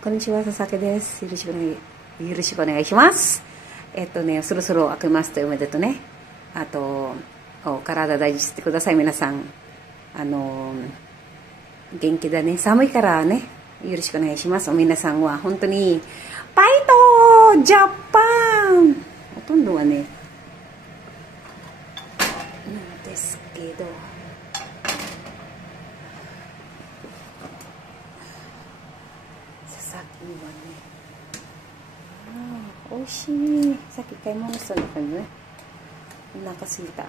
こんにちは、佐々木です。よろしくお願いします。そろそろ明けますというおめでとね。あと、お体大事にしてください、皆さん。元気だね。寒いからね、よろしくお願いします。皆さんは本当に、バイトジャパンほとんどはね、なんですけど、さっきはね、おいしい。さっき買い物したんだけどね、お腹すいた。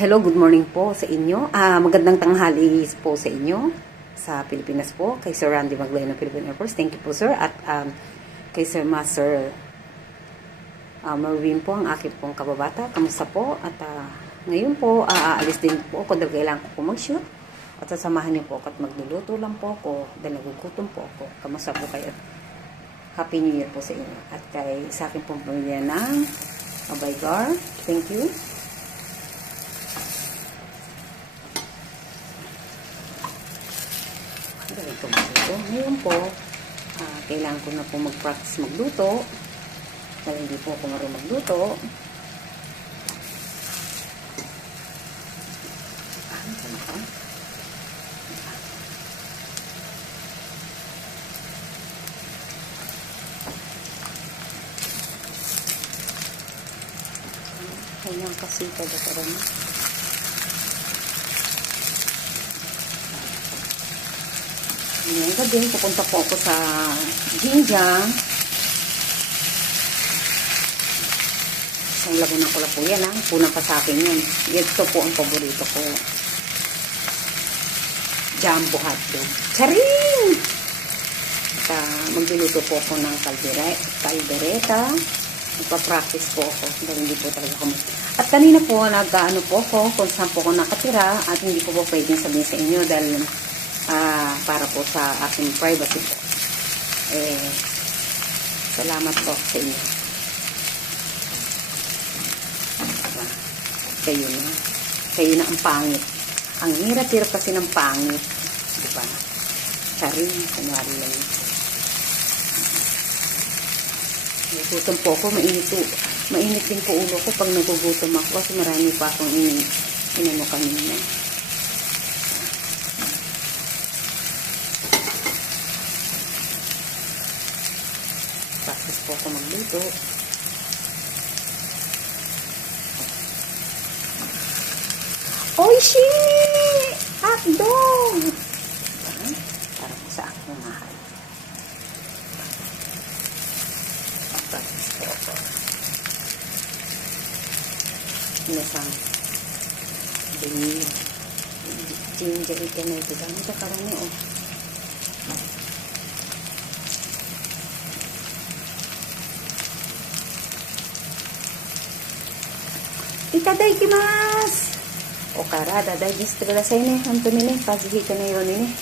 Hello, good morning po sa inyo. Magandang tanghali po sa inyo sa Pilipinas po. Kay Sir Randy Maglayo ng Philippine Air Force. Thank you po, sir. At kay Sir Master Marvin po, ang aking pong kababata. Kamusta po? At ngayon po, aalis din po ako dahil kailangan ko po mag-shoot. At sasamahan niyo po ako at magluluto lang po ako dahil nagugutom po ako. Kamusta po kayo? Happy New Year po sa inyo. At kay sa aking pong pamilya ng Abaygar. Thank you. Ngayon po, kailangan ko na po mag-practice magluto. Dahil hindi po ako marunong magluto. Kanyang kasita na parang ngayong gabi, pupunta po ako sa Jinjiang. Isang Laguna ko lang po yan, ha. Punang pa sa akin yun. Ito po ang paborito ko. Jumbo hotdog. Charing! At magluluto po ako ng kaldereta. Magpa-practice po ako. Dahil hindi po talaga ako. At kanina po, nag-ano po ako kung saan po ako nakatira. At hindi ko po pwedeng sabihin sa inyo dahil para po sa aking privacy po. Salamat po sa inyo. Kayo na ang pangit. Ang hirap-hirap kasi ng pangit. Diba? Charing, kunwari lang. Nagugutom po ako, mainit din po ulo ko pag nagugutom ako kasi marami pa akong inano kanina. Practice po ako magluto. Oishi! Hotdog! Parang sa aking mahal. Practice po ako. Ilasang ginger ito na ito. Dami ka karami, oh. Itadakimasu! O karada, digestくださいね。本当にね、風邪ひいてないようにね。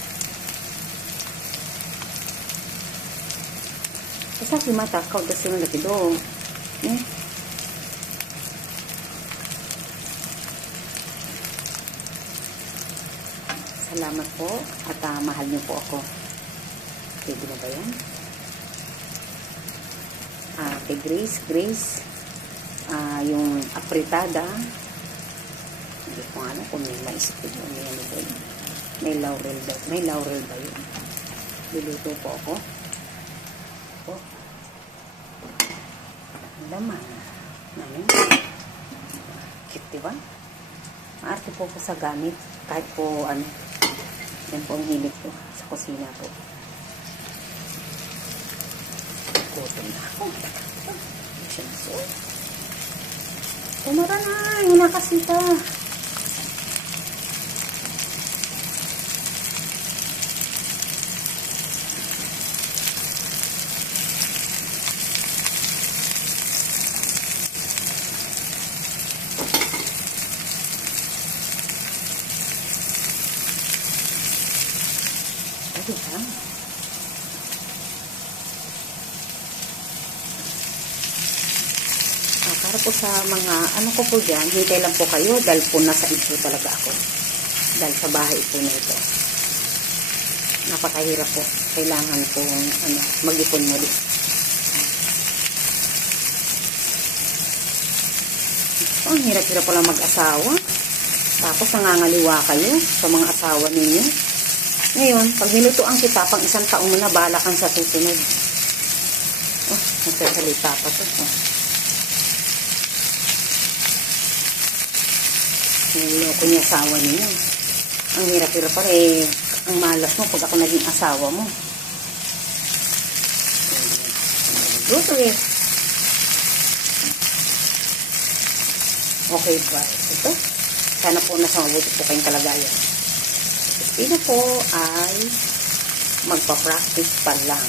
さっきまた顔出してるんだけど、ね。Salamat po at mahal niyo po ako. Pwede na ba yan? Kay Grace, yung apritada, hindi ko ano kung may maisip ko yun, may laurel ba yun? Luluto po ako. Ang laman namin. Cute, diba? Maarte po ko sa gamit kahit po ano, yan po ang hilig ko sa kusina po. Gutom na ako. Tumara na, yung nakasita. Diba? Para po sa mga, ano ko po dyan, hintay lang po kayo dahil po nasa ito talaga ako. Dahil sa bahay po na ito. Napakahirap po. Kailangan kong mag-ipon muli. Ang hirap-hirap pala mag-asawa. Tapos nangangaliwa kayo sa mga asawa ninyo. Ngayon, pag nilutuan kita, pang 1 taong na bala kang sa susunod. Oh, nagsasalita pa to. Oh. Niloko niya asawa ninyo. Ang hirap-hirap pala eh. Ang malas mo pag ako naging asawa mo. Luto eh. Okay ba? Ito. Sana po nasa mabuti po kayong kalagayan. Ito po ay magpa-practice pa lang.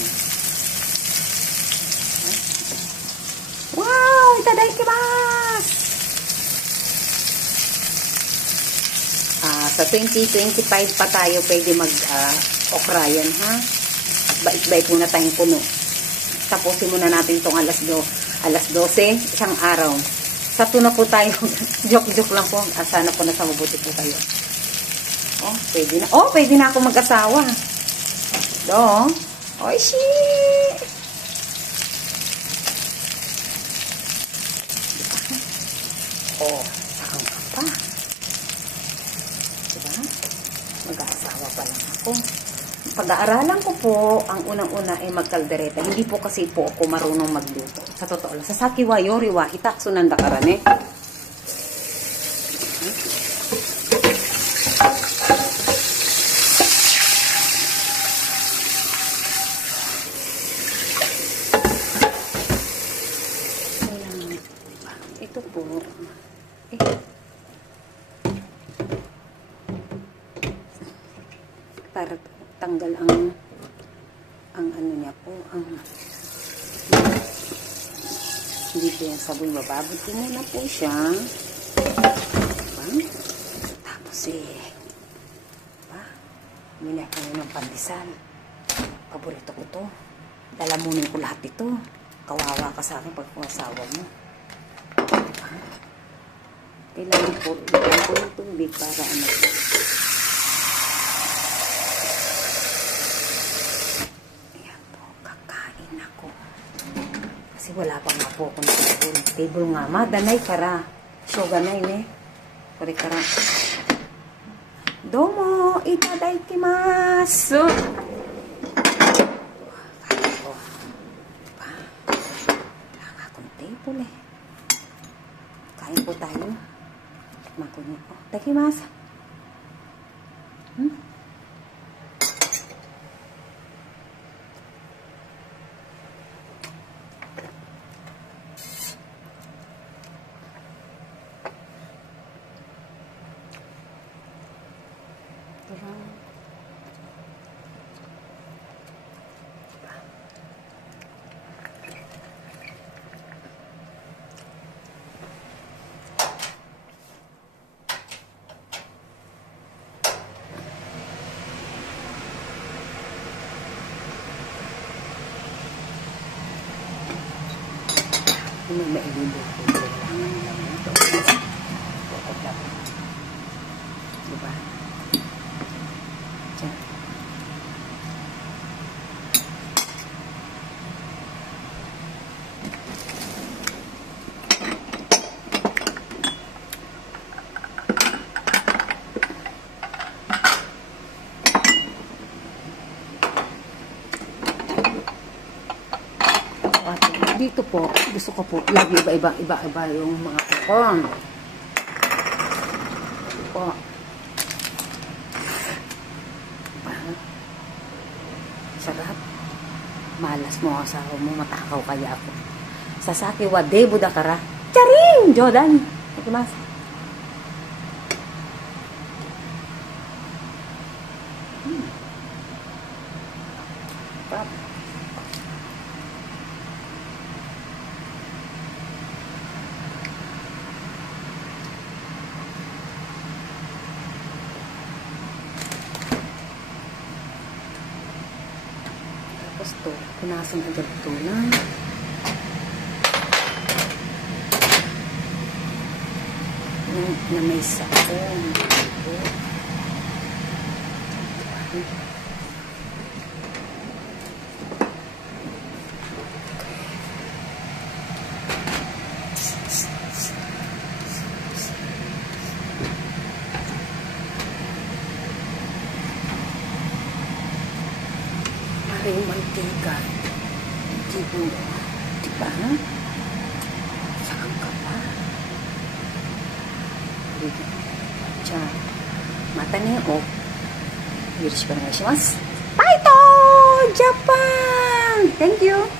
Wow! Itadakimasu! Sa 2025 pa tayo pwede mag-okra yan, ha? Bait-bait muna tayong puno. Tapusin muna natin itong alas 12, isang araw. Sa tuna po tayo. Joke-joke lang po. Sana po nasa mabuti po kayo. Oh, pwede na. Oh, pwede na ako mag-asawa. Do. Oishi! Oh, saan ka pa? Diba? Mag-aasawa pa lang ako. Pag-aaralan ko po, ang unang-una ay magkaldereta. Hindi po kasi po ako marunong magluto. Sa totoo lang. Sasaki wa yori wa hitakso nanda karane. Ito po. Para tanggal ang ano niya po, ang hindi po yung sabon, bababod ko muna po siya. Diba? Tapos diba? Bumili ako ng pandesal. Paborito ko to. Lalamunin ko lahat ito. Kawawa ka sa akin pag kumasawa mo. Diba? Kailangan po yung tubig para ano po. Wala pa nga po akong table. Table nga, ma. Danay kara. Shoganay, ne. Kore kara. Domo, itadakimasu. Kaya ko. Diba? Wala nga akong table, eh. Kain po tayo. Makunin ko. Itadakimasu. Ini mailuluto ko lang ito. Diba? Diyan. Dito po, gusto ko po, lagi iba yung mga corn. Po. Sarap. Malas mo asawa mo, matakaw kaya ako. Sasaki wa debo da kara. Charing! Jordan! Ikimasu. Tapos to, punasan agad ito na. Na may sakong. yung mantika. Hindi po. Diba? Saan ka pa? Dito. Diyan. Mata niyo. Oh. Yurishi ko na shimasu. Taito! Japan! Thank you!